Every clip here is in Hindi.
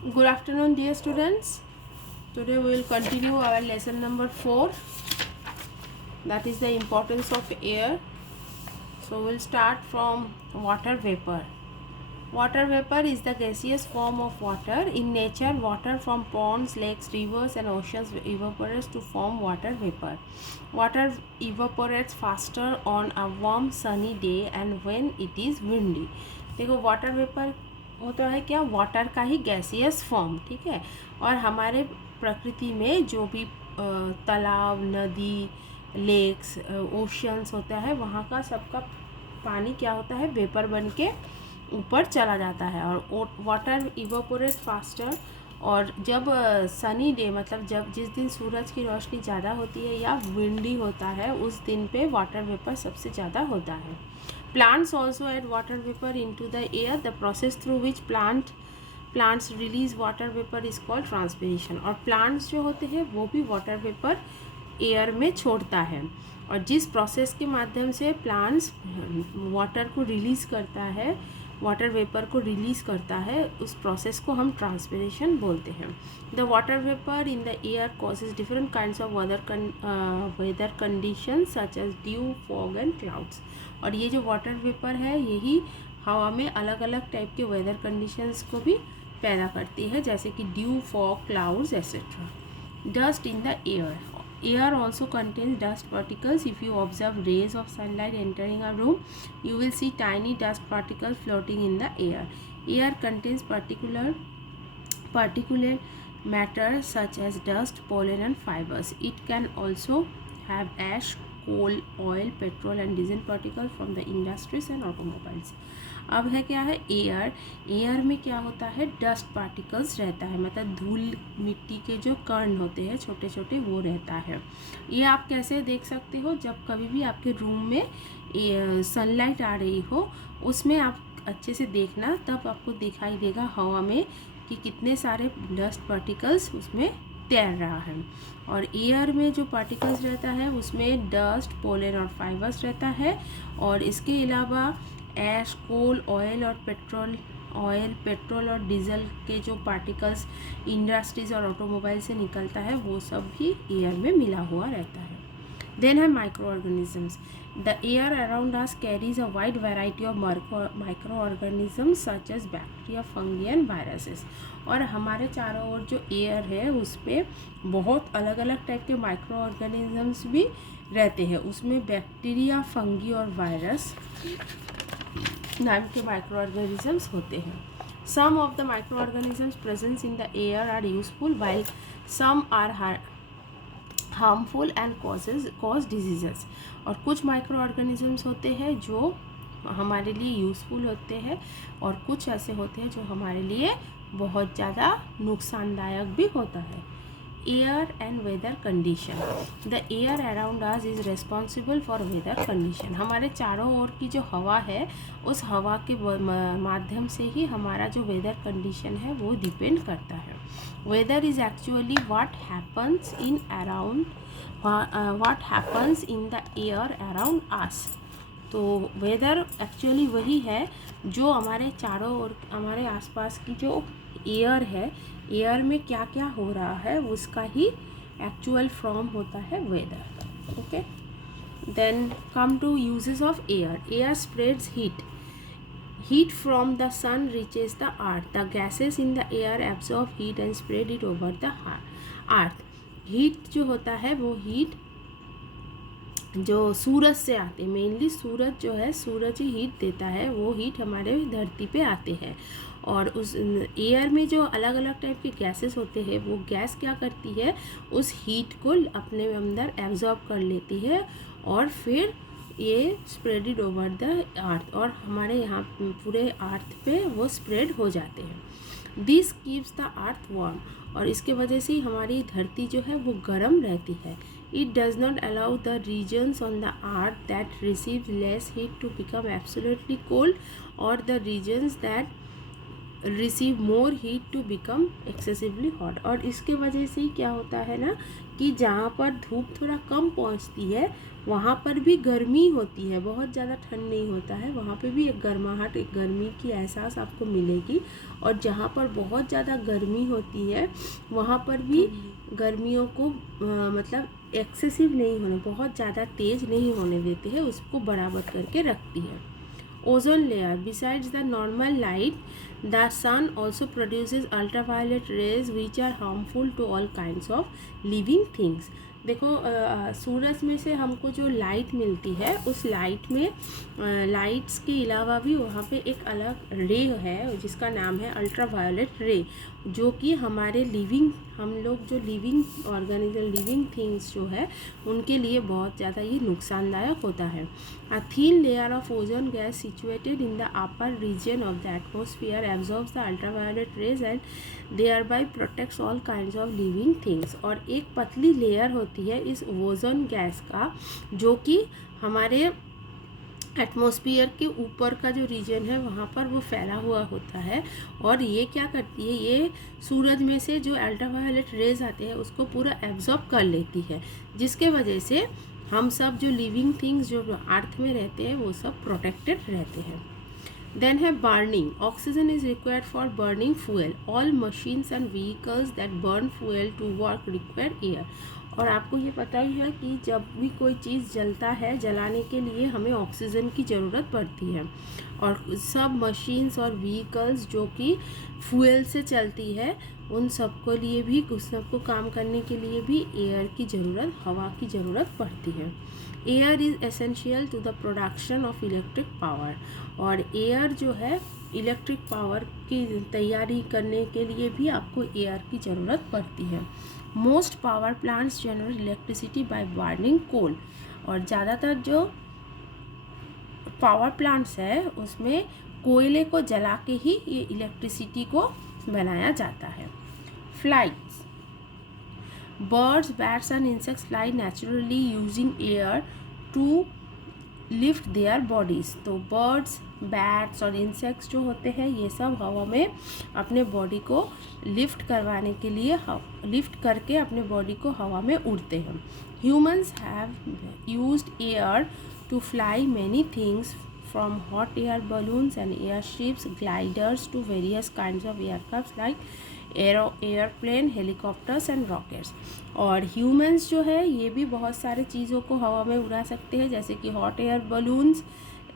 Good afternoon, dear students. Today we will continue our lesson number 4, that is the importance of air. So we'll start from water vapor. Water vapor is the gaseous form of water. In nature, water from ponds, lakes, rivers and oceans evaporates to form water vapor. Water evaporates faster on a warm sunny day and when it is windy. देखो वाटर वेपर होता है क्या, वाटर का ही गैसियस फॉर्म, ठीक है। और हमारे प्रकृति में जो भी तालाब, नदी, लेक्स, ओशंस होता है, वहाँ का सबका पानी क्या होता है, वेपर बन के ऊपर चला जाता है। और वाटर इवापोरेट फास्टर, और जब सनी डे मतलब जब जिस दिन सूरज की रोशनी ज़्यादा होती है या विंडी होता है, उस दिन पे वाटर वेपर सबसे ज़्यादा होता है। Plants also add water vapour into the air. The process through which plants release water vapour is called transpiration. और प्लांट्स जो होते हैं वो भी वाटर वेपर एयर में छोड़ता है, और जिस प्रोसेस के माध्यम से प्लांट्स वाटर को रिलीज़ करता है, वाटर वेपर को रिलीज़ करता है, उस प्रोसेस को हम ट्रांसपिरेशन बोलते हैं। The water vapour in the air causes different kinds of weather condition such as dew, fog and clouds. और ये जो वाटर वेपर है, यही हवा में अलग अलग टाइप के वेदर कंडीशंस को भी पैदा करती है, जैसे कि due, fog, clouds etcetera. Dust in the air. Air also contains dust particles. If you observe rays of sunlight entering a room, you will see tiny dust particles floating in the air. Air contains particulate matter such as dust, pollen and fibers. It can also have ash, coal, oil, petrol and diesel particles from the industries and automobiles. अब है क्या है एयर. एयर में क्या होता है, डस्ट पार्टिकल्स रहता है, मतलब धूल मिट्टी के जो कण होते हैं छोटे छोटे, वो रहता है। ये आप कैसे देख सकते हो, जब कभी भी आपके रूम में सनलाइट आ रही हो, उसमें आप अच्छे से देखना, तब आपको दिखाई देगा हवा में कि कितने सारे डस्ट पार्टिकल्स उसमें तैर रहा है। और एयर में जो पार्टिकल्स रहता है उसमें डस्ट, पोलन और फाइबर्स रहता है। और इसके अलावा ऐश, कोल, ऑयल पेट्रोल और डीजल के जो पार्टिकल्स इंडस्ट्रीज और ऑटोमोबाइल से निकलता है, वो सब भी एयर में मिला हुआ रहता है। देन है micro organisms. The air around us carries a wide variety of micro organisms such as bacteria, fungi and viruses. और हमारे चारों ओर जो एयर है उस पर बहुत अलग अलग टाइप के माइक्रो ऑर्गेनिजम्स भी रहते हैं। उसमें बैक्टीरिया, फंगी और वायरस नाम के माइक्रो ऑर्गेनिजम्स होते हैं. Some of the micro organisms presence in the air are useful while some are harmful and cause diseases. और कुछ माइक्रो ऑर्गेनिजम्स होते हैं जो हमारे लिए यूज़फुल होते हैं, और कुछ ऐसे होते हैं जो हमारे लिए बहुत ज़्यादा नुकसानदायक भी होता है. Air and weather condition. The air around us is responsible for weather condition. हमारे चारों ओर की जो हवा है, उस हवा के माध्यम से ही हमारा जो वेदर कंडीशन है वो डिपेंड करता है. Weather is actually what happens in the air around us. तो वेदर एक्चुअली वही है जो हमारे चारों ओर, हमारे आसपास की जो एयर है, एयर में क्या क्या हो रहा है उसका ही एक्चुअल फॉर्म होता है weather. Okay, then come to uses of air. Air spreads heat from the sun reaches the earth. The gases in the air absorb heat and spread it over the earth. Heat जो होता है वो हीट जो सूरज से आते, मेनली सूरज जो है, सूरज ही हीट देता है, वो हीट हमारे धरती पे आते हैं. और उस एयर में जो अलग अलग टाइप के गैसेस होते हैं, वो गैस क्या करती है, उस हीट को अपने अंदर एब्जॉर्ब कर लेती है और फिर ये स्प्रेडेड ओवर द अर्थ, और हमारे यहाँ पूरे अर्थ पे वो स्प्रेड हो जाते हैं. This keeps the earth warm. और इसके वजह से हमारी धरती जो है वो गर्म रहती है. It does not allow the regions on the earth that receive less heat to become absolutely cold, or the regions that receive more heat to become excessively hot. और इसके वजह से ही क्या होता है ना कि जहाँ पर धूप थोड़ा कम पहुँचती है वहाँ पर भी गर्मी होती है, बहुत ज़्यादा ठंड नहीं होता है, वहाँ पे भी एक गर्माहट, एक गर्मी की एहसास आपको मिलेगी। और जहाँ पर बहुत ज़्यादा गर्मी होती है वहाँ पर भी गर्मियों को मतलब एक्सेसिव नहीं होने, बहुत ज़्यादा तेज़ नहीं होने देती है, उसको बराबर करके रखती है। Ozone layer, besides the normal light the sun also produces ultraviolet rays which are harmful to all kinds of living things. देखो सूरज में से हमको जो लाइट मिलती है उस लाइट में लाइट्स के अलावा भी वहाँ पे एक अलग रे है जिसका नाम है अल्ट्रावायलेट रे, जो कि हमारे हम लोग जो लिविंग ऑर्गेनिज्म, लिविंग थिंग्स जो है उनके लिए बहुत ज़्यादा ये नुकसानदायक होता है। A thin layer of ozone gas situated in the upper region of the atmosphere absorbs the ultraviolet rays and thereby protects all kinds of living things. और एक पतली लेयर होती है इस ओजोन गैस का जो कि हमारे एटमॉस्फेयर के ऊपर का जो रीजन है वहाँ पर वो फैला हुआ होता है। और ये क्या करती है, ये सूरज में से जो अल्ट्रावायलेट रेज आते हैं उसको पूरा एब्जॉर्ब कर लेती है, जिसके वजह से हम सब जो लिविंग थिंग्स जो अर्थ में रहते हैं वो सब प्रोटेक्टेड रहते हैं। देन है burning, oxygen is required for burning fuel, all machines and vehicles that burn fuel to work require air. और आपको ये पता ही है कि जब भी कोई चीज़ जलता है, जलाने के लिए हमें ऑक्सीजन की ज़रूरत पड़ती है। और सब मशीन्स और व्हीकल्स जो कि फ्यूल से चलती है उन सबको लिए भी, उस सबको काम करने के लिए भी एयर की ज़रूरत, हवा की ज़रूरत पड़ती है। Air is essential to the production of electric power. और एयर जो है इलेक्ट्रिक पावर की तैयारी करने के लिए भी आपको एयर की ज़रूरत पड़ती है। Most power plants generate electricity by burning coal. और ज़्यादातर जो पावर प्लांट्स है उसमें कोयले को जला के ही ये इलेक्ट्रिसिटी को बनाया जाता है। Flights, birds, bats and insects fly naturally using air to lift their bodies. तो बर्ड्स, बैट्स और इंसेक्ट्स जो होते हैं ये सब हवा में अपने बॉडी को लिफ्ट करवाने के लिए, लिफ्ट करके अपने बॉडी को हवा में उड़ते हैं। Humans have used air to fly many things from hot air balloons and airships, gliders to various kinds of aircraft like airplane, helicopters and rockets. और ह्यूमंस जो है ये भी बहुत सारे चीज़ों को हवा में उड़ा सकते हैं, जैसे कि hot air balloons,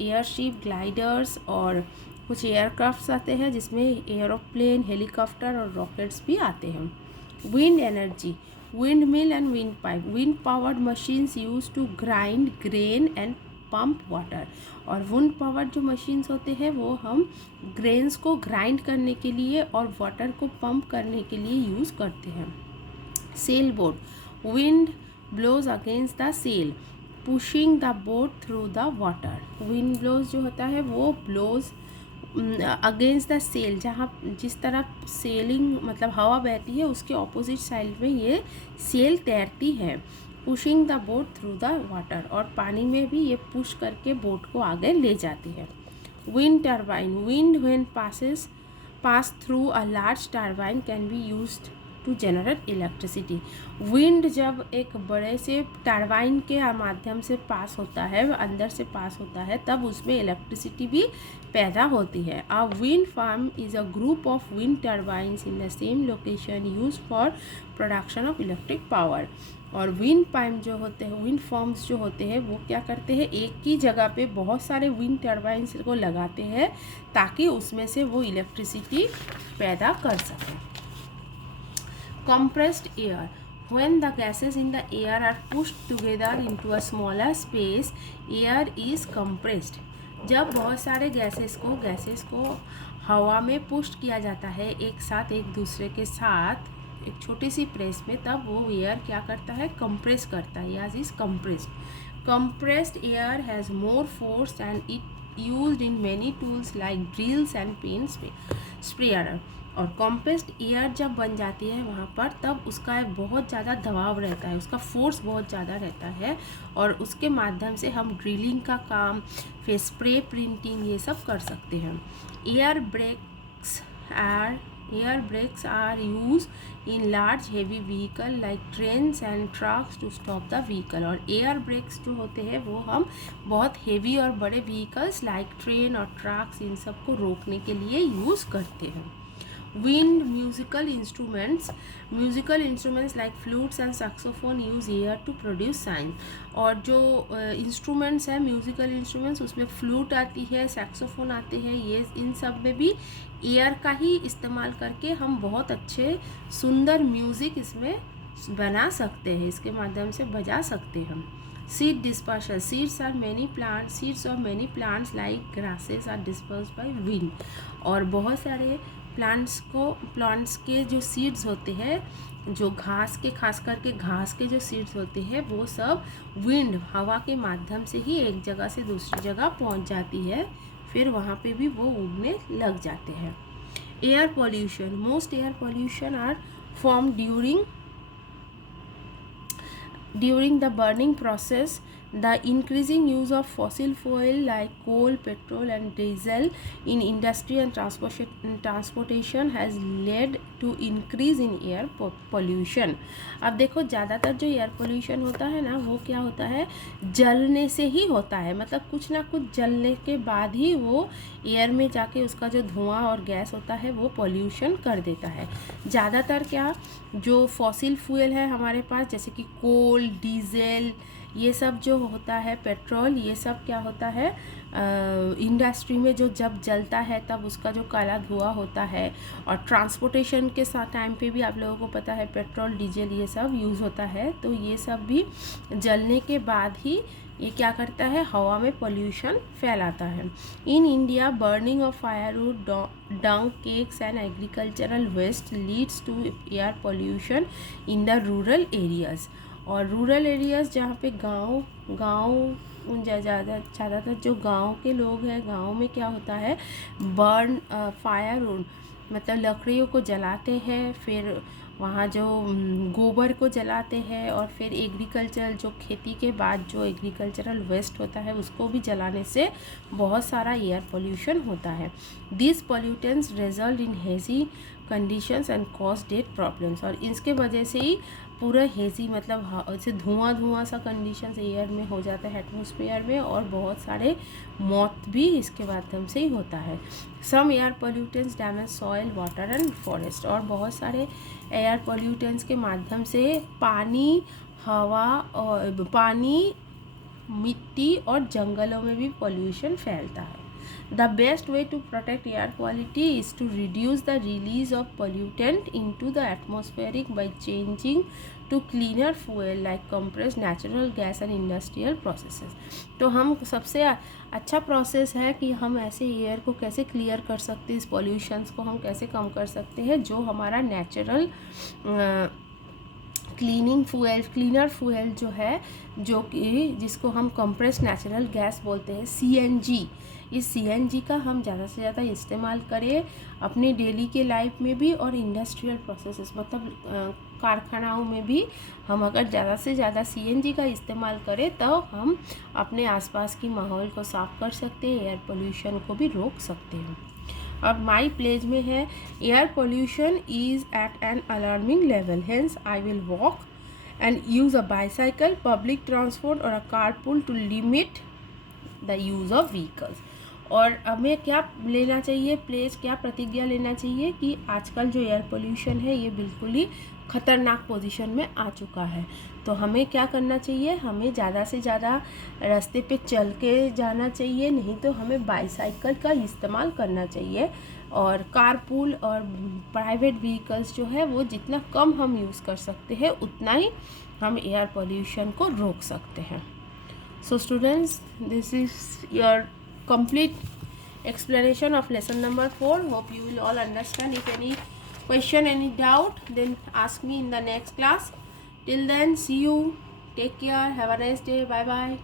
airship, gliders और कुछ एयरक्राफ्ट्स आते हैं जिसमें एयरोप्लेन, हेलीकॉप्टर और रॉकेट्स भी आते हैं। Wind energy, wind mill and wind pipe, wind powered machines use to grind grain and pump water. और विंड पावर जो मशीन्स होते हैं वो हम ग्रेन्स को ग्राइंड करने के लिए और वाटर को पंप करने के लिए यूज़ करते हैं। Sail boat, wind blows against the sail pushing the boat through the water. Wind blows जो होता है वो ब्लोज अगेंस्ट द सेल, जहाँ जिस तरफ सेलिंग मतलब हवा बहती है उसके ऑपोजिट साइड में ये सेल तैरती है। Pushing the boat through the water, और पानी में भी ये पुश करके बोट को आगे ले जाती है। Wind turbine, wind when pass through a large turbine can be used to generate electricity. Wind जब एक बड़े से टर्बाइन के माध्यम से पास होता है, अंदर से पास होता है, तब उसमें इलेक्ट्रिसिटी भी पैदा होती है। A wind farm is a group of wind turbines in the same location use for production of electric power. और विंड पाइप जो होते हैं, विंड फार्म्स जो होते हैं वो क्या करते हैं, एक ही जगह पे बहुत सारे विंड टर्बाइंस को लगाते हैं ताकि उसमें से वो इलेक्ट्रिसिटी पैदा कर सकें। Compressed air, when the gases in the air are pushed together into a smaller space, air is compressed. जब बहुत सारे गैसेस को हवा में पुश किया जाता है एक साथ, एक दूसरे के साथ एक छोटी सी प्रेस में, तब वो एयर क्या करता है, कंप्रेस करता है। Air is compressed. Compressed air has more force and it used in many tools like drills and pen sprayer. और कंप्रेस्ड एयर जब बन जाती है वहाँ पर, तब उसका बहुत ज़्यादा दबाव रहता है, उसका फोर्स बहुत ज़्यादा रहता है, और उसके माध्यम से हम ड्रिलिंग का काम, फिर स्प्रे प्रिंटिंग, ये सब कर सकते हैं। Air brakes air brakes are used in large heavy vehicle like trains and trucks to stop the vehicle। और एयर ब्रेक्स जो होते हैं वो हम बहुत हेवी और बड़े व्हीकल्स लाइक ट्रेन और ट्रक्स इन सब को रोकने के लिए यूज़ करते हैं। wind musical instruments like flutes and saxophone use air to produce sound। और जो इंस्ट्रूमेंट्स है म्यूज़िकल इंस्ट्रूमेंट्स उसमें फ्लूट आती है, सैक्सोफोन आते हैं, ये इन सब में भी एयर का ही इस्तेमाल करके हम बहुत अच्छे सुंदर म्यूज़िक इसमें बना सकते हैं, इसके माध्यम से बजा सकते हैं हम। Seed dispersion, seeds of many plants like grasses are disperse by wind. और बहुत सारे प्लांट्स के जो सीड्स होते हैं, जो घास के, खास करके घास के जो सीड्स होते हैं वो सब विंड हवा के माध्यम से ही एक जगह से दूसरी जगह पहुंच जाती है, फिर वहाँ पे भी वो उगने लग जाते हैं। Air pollution, most air pollution are form during the burning process। The increasing use of fossil fuel like coal, petrol and diesel in industry and transportation has led to increase in air pollution। अब देखो ज़्यादातर जो एयर पोल्यूशन होता है ना वो क्या होता है, जलने से ही होता है, मतलब कुछ ना कुछ जलने के बाद ही वो एयर में जाके उसका जो धुआं और गैस होता है वो पोल्यूशन कर देता है। ज़्यादातर क्या जो फॉसिल फ्यूल है हमारे पास, जैसे कि कोल, डीजल, ये सब जो होता है, पेट्रोल, ये सब क्या होता है इंडस्ट्री में जो जब जलता है तब उसका जो काला धुआं होता है। और ट्रांसपोर्टेशन के साथ टाइम पे भी आप लोगों को पता है पेट्रोल, डीजल ये सब यूज़ होता है, तो ये सब भी जलने के बाद ही ये क्या करता है, हवा में पोल्यूशन फैलाता है। In India burning of firewood, dung, cakes and agricultural waste leads to air pollution in the rural areas. और रूरल एरियाज़ जहाँ पे गांव ज़्यादातर जो गांव के लोग हैं, गांव में क्या होता है बर्न फायरवुड मतलब लकड़ियों को जलाते हैं, फिर वहाँ जो गोबर को जलाते हैं, और फिर एग्रीकल्चरल जो खेती के बाद जो एग्रीकल्चरल वेस्ट होता है उसको भी जलाने से बहुत सारा एयर पोल्यूशन होता है। This pollutants result in hazy conditions and cause death problems. और इसके वजह से ही पूरा हेजी मतलब ऐसे धुआं सा कंडीशन एयर में हो जाता है, एटमॉस्फेयर में, और बहुत सारे मौत भी इसके माध्यम से ही होता है। Some air pollutants damage soil, water and forest. और बहुत सारे एयर पोल्यूटेंट्स के माध्यम से पानी, हवा और मिट्टी और जंगलों में भी पोल्यूशन फैलता है। The best way to protect air quality is to reduce the release of pollutant into the atmospheric by changing to cleaner fuel like compressed natural gas and industrial processes। तो हम सबसे अच्छा प्रोसेस है कि हम ऐसे एयर को कैसे क्लियर कर सकते हैं, इस पॉल्यूशंस को हम कैसे कम कर सकते हैं, जो हमारा नेचुरल क्लीनर फ्यूल जो है, जो कि जिसको हम कंप्रेस्ड नेचुरल गैस बोलते हैं, CNG। इस CNG का हम ज़्यादा से ज़्यादा इस्तेमाल करें अपने डेली के लाइफ में भी, और इंडस्ट्रियल प्रोसेसेस मतलब कारखानाओं में भी हम अगर ज़्यादा से ज़्यादा CNG का इस्तेमाल करें तो हम अपने आसपास की माहौल को साफ़ कर सकते हैं, एयर पोल्यूशन को भी रोक सकते हैं। अब माई प्लेज में है air pollution is at an alarming level, hence I will walk and use a bicycle, public transport और a carpool to limit the use of vehicles. और हमें क्या लेना चाहिए प्लेस, क्या प्रतिज्ञा लेना चाहिए कि आजकल जो एयर पोल्यूशन है ये बिल्कुल ही ख़तरनाक पोजीशन में आ चुका है। तो हमें क्या करना चाहिए, हमें ज़्यादा से ज़्यादा रास्ते पे चल के जाना चाहिए, नहीं तो हमें बाईसाइकिल का इस्तेमाल करना चाहिए, और कारपूल और प्राइवेट व्हीकल्स जो है वो जितना कम हम यूज़ कर सकते हैं उतना ही हम एयर पोल्यूशन को रोक सकते हैं। So students, this is your complete explanation of lesson number 4. Hope you will all understand. If any question, any doubt, then ask me in the next class. Till then, see you. Take care. Have a nice day. Bye bye.